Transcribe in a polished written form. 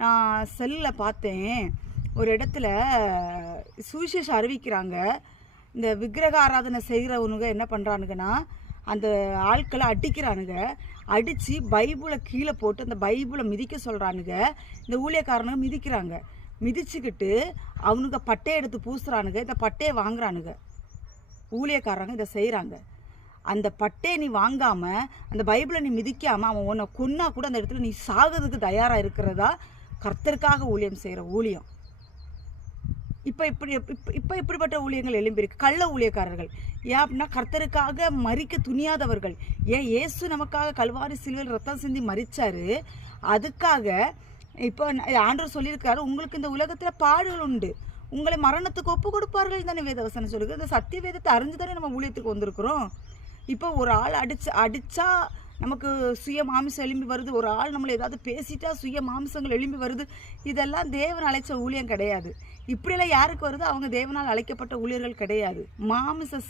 நான் செல்லில் பார்த்தேன். ஒரு இடத்துல சுவிசேஷம் அறிவிக்கிறாங்க. இந்த விக்கிரக ஆராதனை செய்கிறவனுங்க என்ன பண்ணுறானுங்கன்னா, அந்த ஆட்களை அடிக்கிறானுங்க. அடித்து பைபிளை கீழே போட்டு அந்த பைபிளை மிதிக்க சொல்கிறானுங்க. இந்த ஊழியக்காரனுங்க மிதிக்கிறாங்க. மிதிச்சுக்கிட்டு அவனுங்க பட்டையை எடுத்து பூசுறானுங்க. இந்த பட்டையை வாங்குறானுங்க. ஊழியக்காரங்க இதை செய்கிறாங்க. அந்த பட்டையை நீ வாங்காமல், அந்த பைபிளை நீ மிதிக்காமல், அவன் உன்னை கொன்னா கூட அந்த இடத்துல நீ சாகிறதுக்கு தயாராக இருக்கிறதா கர்த்தருக்காக ஊழியம் செய்கிற ஊழியம். இப்போ இப்படிப்பட்ட ஊழியங்கள் எழும்பியிருக்கு. கள்ள ஊழியக்காரர்கள். ஏன் அப்படின்னா, கர்த்தருக்காக மரிக்க துணியாதவர்கள். ஏன் இயேசு நமக்காக கல்வாரி சிலுவையில் ரத்தம் சிந்தி மரிச்சாரு. அதுக்காக இப்போ ஆண்டவர் சொல்லியிருக்காரு, உங்களுக்கு இந்த உலகத்தில் பாடுகள் உண்டு, உங்களை மரணத்துக்கு ஒப்பு கொடுப்பார்கள் தானே வேதவசனம் சொல்லுது. இந்த சத்திய வேதத்தை அறிஞ்சு தானே நம்ம ஊழியத்துக்கு வந்திருக்கிறோம். இப்போ ஒரு ஆள் அடித்தா நமக்கு சுய மாமிசம் எழும்பி வருது. ஒரு ஆள் நம்மளை ஏதாவது பேசிட்டா சுய மாமிசங்கள் எழும்பி வருது. இதெல்லாம் தேவன் அழைச்ச ஊழியம் கிடையாது. இப்படியெல்லாம் யாருக்கு வருதோ அவங்க தேவனால் அழைக்கப்பட்ட ஊழியர்கள் கிடையாது. மாமிச